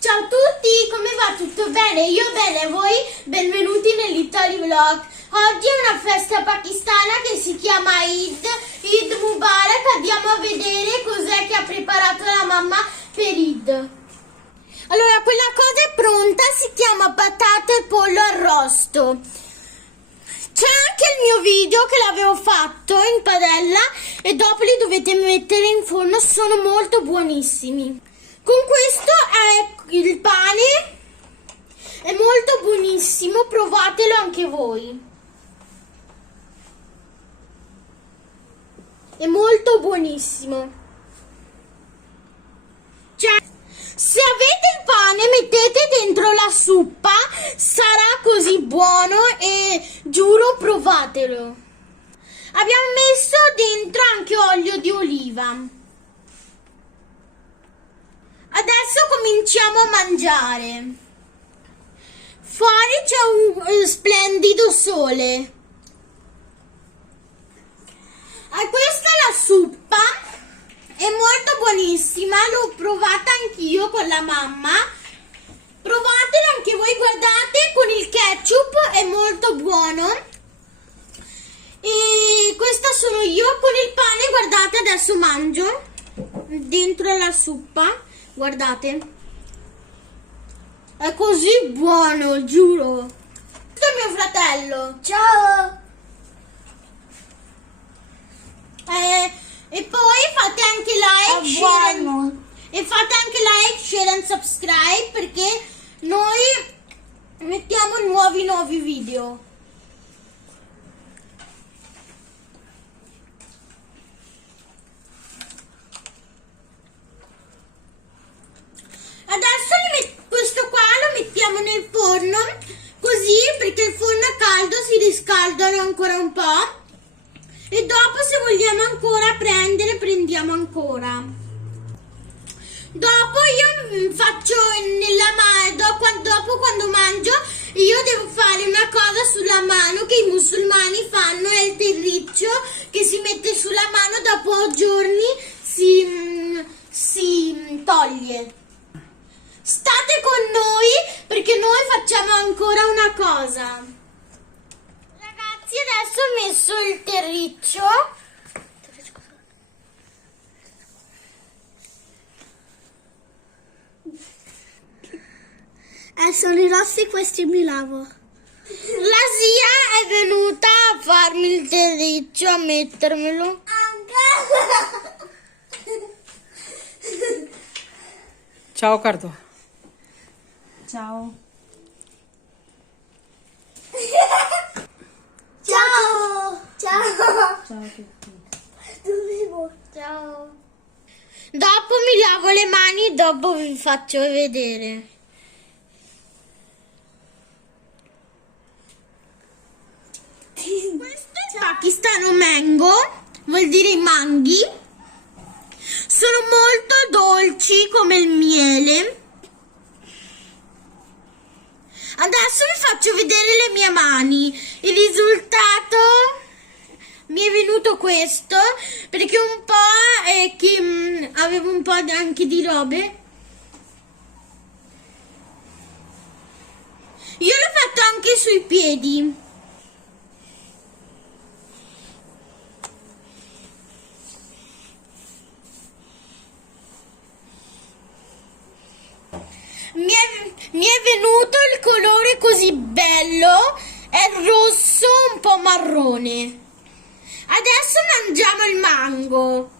Ciao a tutti, come va? Tutto bene? Io bene, voi? Benvenuti nell'Italy Vlog. Oggi è una festa pakistana che si chiama Eid Mubarak. Andiamo a vedere cos'è che ha preparato la mamma per Eid. Allora, quella cosa è pronta, si chiama patate e pollo arrosto. C'è anche il mio video che l'avevo fatto in padella e dopo li dovete mettere in forno, sono molto buonissimi. Con questo è il pane, è molto buonissimo, provatelo anche voi. È molto buonissimo. Cioè, se avete il pane mettete dentro la suppa, sarà così buono e giuro provatelo. Abbiamo messo dentro anche olio di oliva. Adesso cominciamo a mangiare. Fuori c'è un splendido sole. Questa è la suppa, è molto buonissima, l'ho provata anch'io con la mamma. Provatela anche voi, guardate, con il ketchup è molto buono. E questa sono io con il pane, guardate, adesso mangio dentro la suppa. Guardate, è così buono, giuro. Questo è mio fratello. Ciao. E poi fate anche like, share and subscribe, perché noi mettiamo nuovi video. Adesso questo qua lo mettiamo nel forno, così, perché il forno è caldo, si riscaldano ancora un po'. E dopo, se vogliamo ancora prendiamo ancora. Dopo io faccio dopo quando mangio, io devo fare una cosa sulla mano che i musulmani fanno, è il terriccio che si mette sulla mano, dopo giorni si toglie. State con noi perché noi facciamo ancora una cosa. Ragazzi, adesso ho messo il terriccio. Sono i rossi, questi mi lavo. La zia è venuta a farmi il terriccio, a mettermelo. Ciao Carto. Ciao. Ciao. Ciao. Ciao a tutti. Ciao. Dopo mi lavo le mani e dopo vi faccio vedere. Questo è pakistano mango, vuol dire i manghi. Sono molto dolci come il miele. Adesso vi faccio vedere le mie mani. Il risultato mi è venuto questo, perché un po' è che avevo un po' anche di robe. Io l'ho fatto anche sui piedi. Mi è venuto il colore così bello, è rosso un po' marrone. Adesso mangiamo il mango.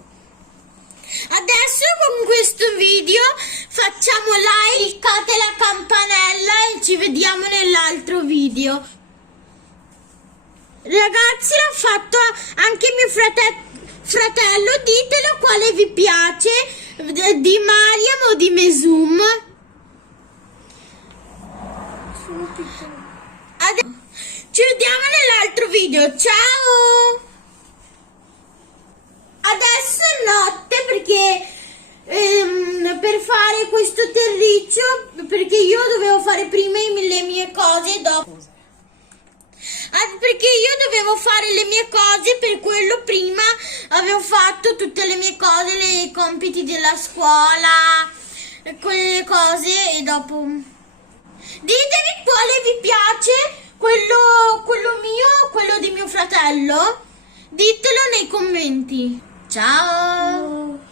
Adesso con questo video facciamo like, cliccate la campanella e ci vediamo nell'altro video. Ragazzi, l'ha fatto anche mio fratello, ditelo quale vi piace, di Mariam o di Mesum. Ci vediamo nell'altro video, ciao! Adesso è notte perché per fare questo terriccio, perché io dovevo fare prima le mie cose e dopo. Perché io dovevo fare le mie cose, per quello prima avevo fatto tutte le mie cose, i compiti della scuola, quelle cose, e dopo. Ditemi quale vi piace, quello mio o quello di mio fratello. Ditelo nei commenti. Ciao.